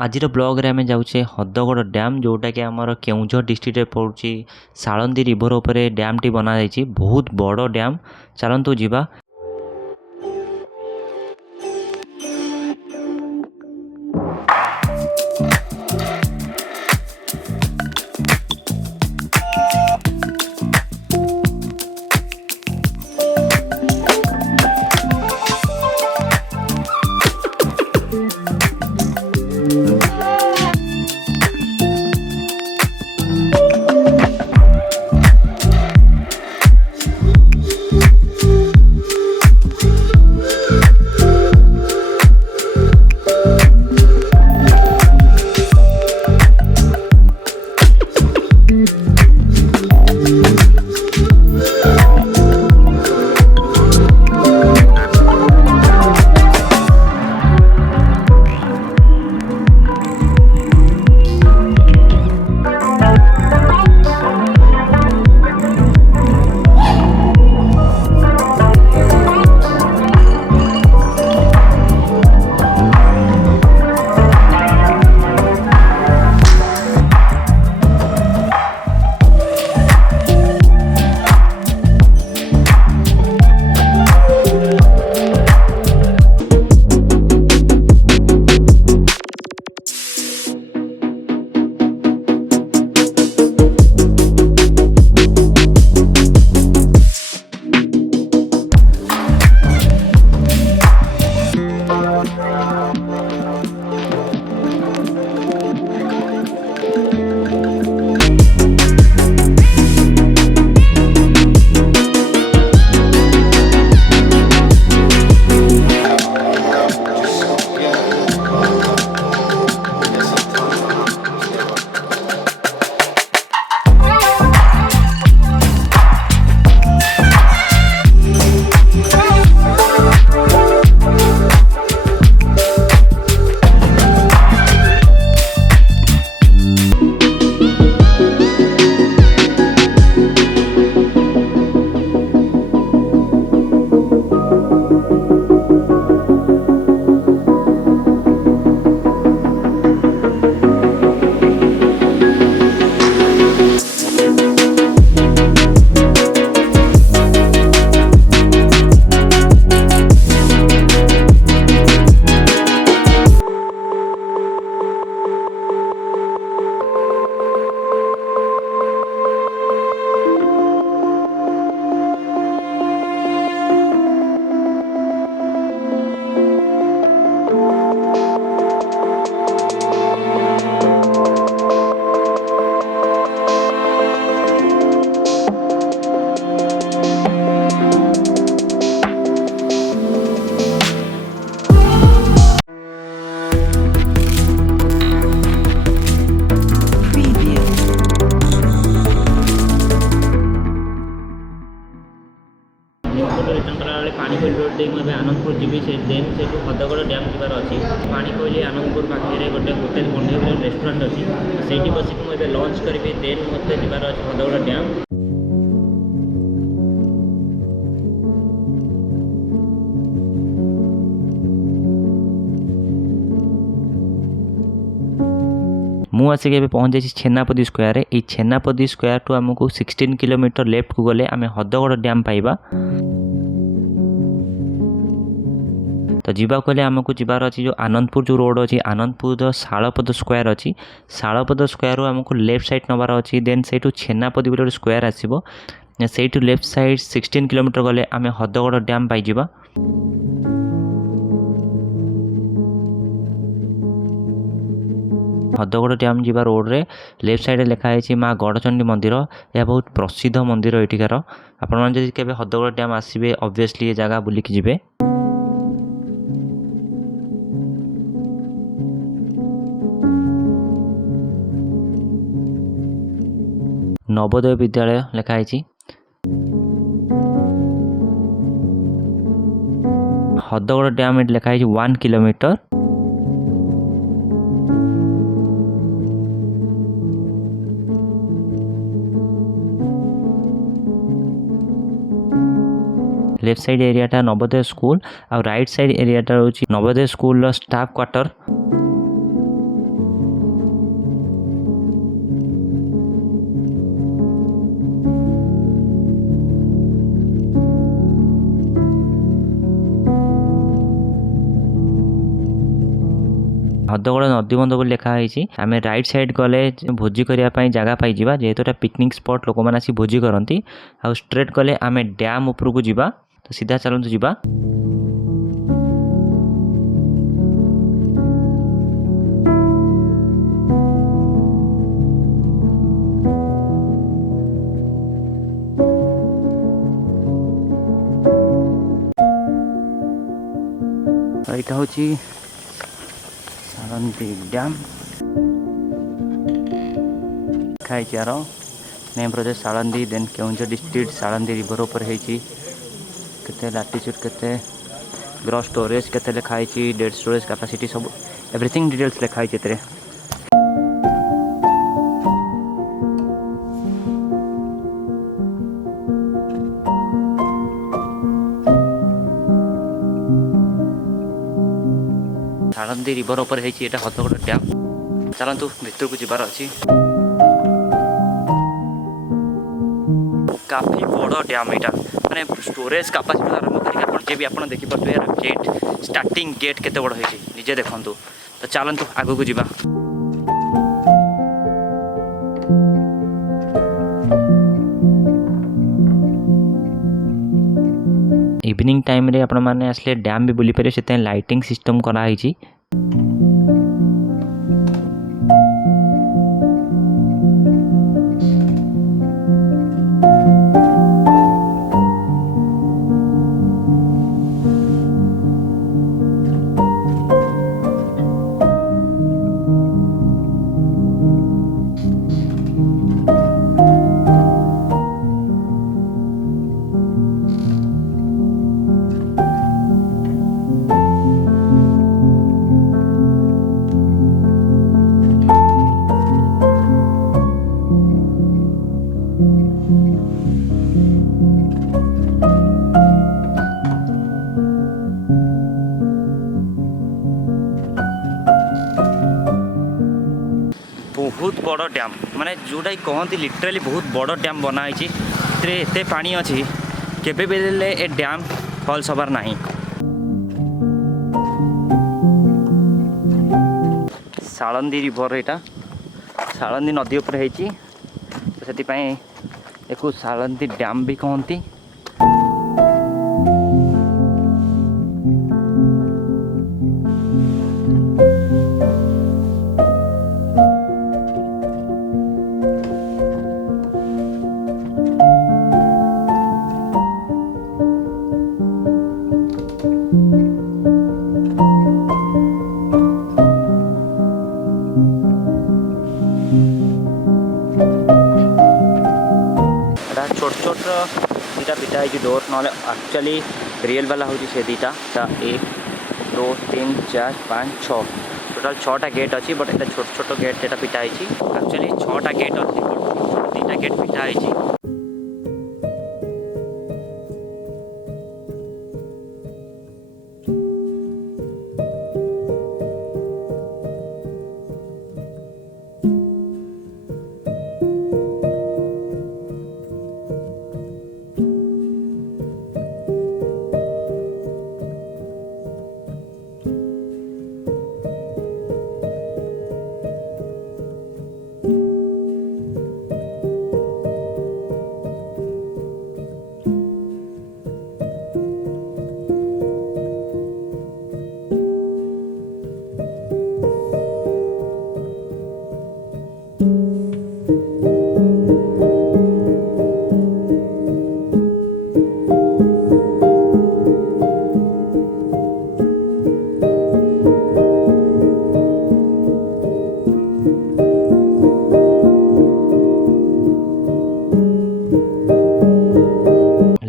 आज ब्लॉग रे आम जाऊे हदगड़ डैम जोटा कि आमर केउझर डिस्ट्रिक्ट पड़ुची सालंदी रिवर उपरे डैम टी बना जाइए बहुत बड़ डैम। चलतु जीवा। आनंदपुर जी से देन से हदगड़ डैम जीवार अच्छी पानी कहली आनंदपुर पाखे गोटे होटेल बंधे रेस्टोरेंट अच्छी से बस मुझे लंच करी देन मत जीवार अच्छे हदगड़ डैम। मु आसिक पहुँच जाइए छेनापदी स्क्वायर। ये छेनापदी स्क्वायर टू आमको 16 किलोमीटर लेफ्ट को गले आम हदगड़ डैम पाइबा। तो जीवा कहले आमको जीवार अच्छी जो आनंदपुर जो रोड अच्छी आनंदपुर शालपद स्क्वायर अच्छी शालपद स्क्वायर आमको लेफ्ट साइड नबार अच्छी देन से छेनापदी गोटे स्क्वायर आसो से लेफ्ट साइड 16 किलोमीटर गले आम हदगड़ डैम पाइबा। हदगड़ डैम जीवा रोड रे लेफ्ट साइड लिखाई माँ गढ़चंडी मंदिर। यह बहुत प्रसिद्ध मंदिर एठिकार। आपण जब केबे हदगड़ डैम आसबे ऑब्वियसली ये जगह बुलिक जिबे। नवोदय विद्यालय लिखाई। हदगड़ डैम लिखाई 1 किलोमीटर। लेफ्ट साइड एरियाटा नवोदय स्कूल आ राइट साइड एरियाटा होची Navodaya school staff quarter. Hadagarh नदीबंध बोली लिखाई आम राइट साइड गले भोजी करने जगह पाई जेहेतु एटा पिकनिक स्पॉट लोक मैंने आसी भोजी करती आ स्ट्रेट गले आम डैम उपरकू जावा तो सीधा चलतु जावा। यहाँ हूँ सालंदी डैम खाई यार name project Salandi then Keonjhar district Salandi river ऊपर केते लाटिट्यूड केते ग्रॉस स्टोरेज केते लिखाई डेड स्टोरेज कैपेसिटी सब एवरीथिंग डिटेल्स लिखाई एते। सालंदी रिवर ऊपर है हदगड़ डैम चलतु भितर को जीवार अच्छी काफी बड़ डैम यहाँ माने स्टोरेज कैपेसिटी आरंभ करके भी आप देखिपे यार गेट स्टार्टिंग गेट केते बड़ है निजे देखु तो चलतु आगू को जीवा। इवनिंग टाइम रे आपण माने आसले डैम भी बुली पारे से लाइटिंग सिस्टम कराई। बहुत बड़ डैम माने जोटा कहती लिटराली बहुत बड़ डैम बनाई एते पानी अच्छी केबे बेले ए डैम फॉल्स हबार नहीं। सालंदी रिवर यहाँ सालंदी नदी उपर है से सालंदी डैम भी कहती। छोट छोट दुटा पिटा है डोर ना एक्चुअली रियल वाला हूँ से दुटा 1 2 3 4 5 6 टोटाल 6टा गेट अच्छी बट ये छोट छोट गेट यहाँ पिटा है एक्चुअली 6टा गेट अच्छी बट 2टा गेट पिटा है।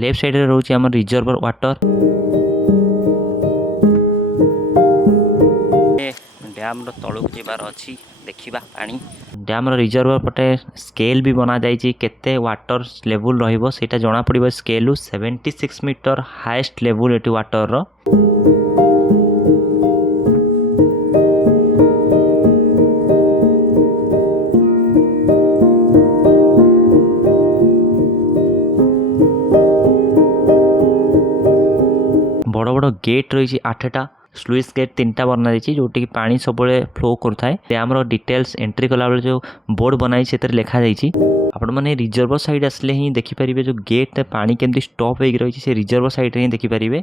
लेफ्ट साइड रोचे आम रिजर्वर वाटर डैम तलू जीवार अच्छी देखा पानी डैम रिजर्वर पटे स्केल भी बना जाइए केते वाटर लेवल रहिबो सेटा जना पड़िबो स्केल 76 मीटर हाईएस्ट लेवल एटी वाटर रो। बड़ बड़ गेट रही 8टा स्लुइस गेट 3टा बना जाइए जोटि पानी सब फ्लो करुए। डैम डिटेल्स एंट्री कला बेले जो बोर्ड बनाई से लिखा जाइए। आपण मैंने रिजर्वर साइड आसले ही देखिपारे जो गेट पानी केमती स्टॉप हो रही है रिजर्वर साइड ही देखिपारे।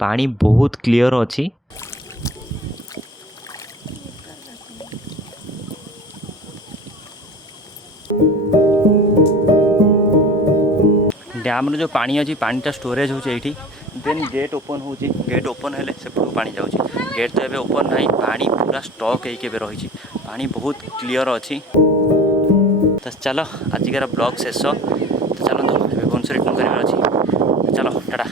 पानी बहुत क्लियर अच्छी। डैम जो पानी अच्छी पानीटा स्टोरेज होची एठी। देन गेट ओपन होची। गेट ओपन हेले से पानी जाऊँगी। गेट तो एबे ओपन नहीं पानी पूरा स्टॉक होके रही। पानी बहुत क्लियर अच्छी। तो चलो आजिकार ब्लॉग शेष। तो चलो भुवनेश्वर रिटर्न करार अच्छी। चलो टाटा।